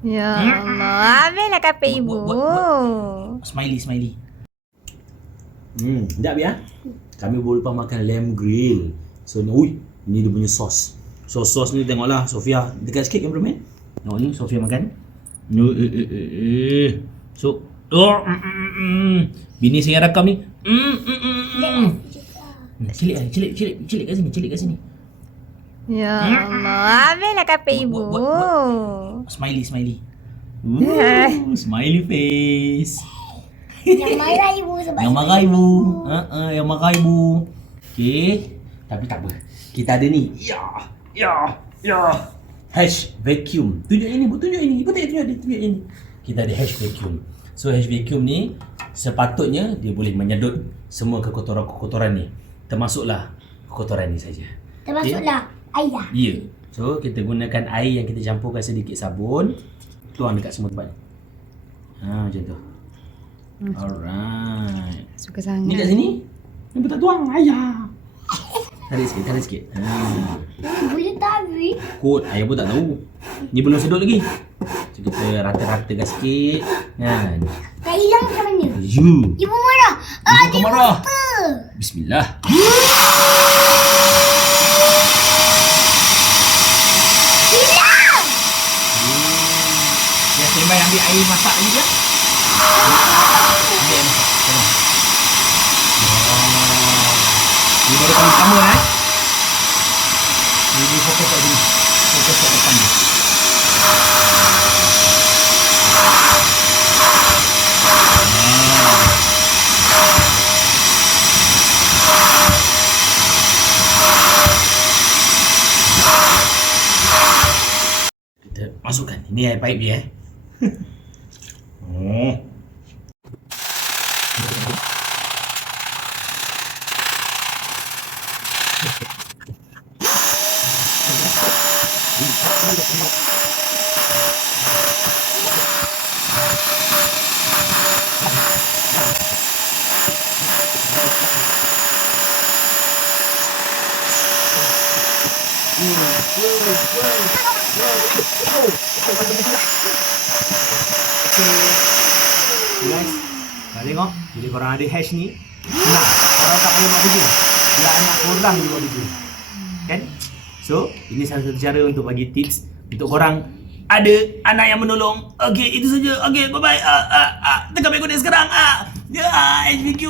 Ya Allah, ambillah kapek ibu. Smiley. Sekejap ya. Kami boleh lupa makan lamb grill. So ni, ini dia punya sos. Sos ni tengoklah Sofia. Dekat sikit cameraman. Tengok ni Sofia makan. So, bini saya rakam ni. Cilik kat sini. Ya Allah, ambillah kapek ibu. Smiley. Smiley face. Yang marah ibu sebab Yang marah ibu. Okey. Tapi tak apa. Kita ada ni. Ya. Hash vacuum. Tunjuk ini. Ibu tak tunjuk ini. Kita ada hash vacuum. So hash vacuum ni sepatutnya dia boleh menyedut semua kekotoran ni. Termasuklah kotoran ni saja. termasuklah ayah. Ya. So kita gunakan air yang kita campurkan sedikit sabun. Tuang dekat semua tempat ni. Macam tu. Alright. Suka sangat. Ni kat sini. Kenapa tak tuang? Ayah. Tarik sikit. Boleh tarik. Kot, ayah pun tak tahu. Ni belum sedut lagi. So kita rata-ratakan sikit. Kan. Tak hilang macam mana? Ibu marah. kau marah. Bismillah. Hilang. Ya, Sembah ambil air masak ni dia. Ambil air masak. Tolong. Ni baru kali pertama Ni fokus kat sini. Fokus kat depan ni. Kita masukkan. Ini air paip dia. Guys, dah tengok bila korang ada hash ni, senang. Korang tak payah buat kerja. Biar anak korang je buat kerja. Kan? So, ini salah satu cara untuk bagi tips untuk korang ada anak yang menolong. Okey, itu saja. Okey, bye-bye. Tekan beg sekarang. HBQ.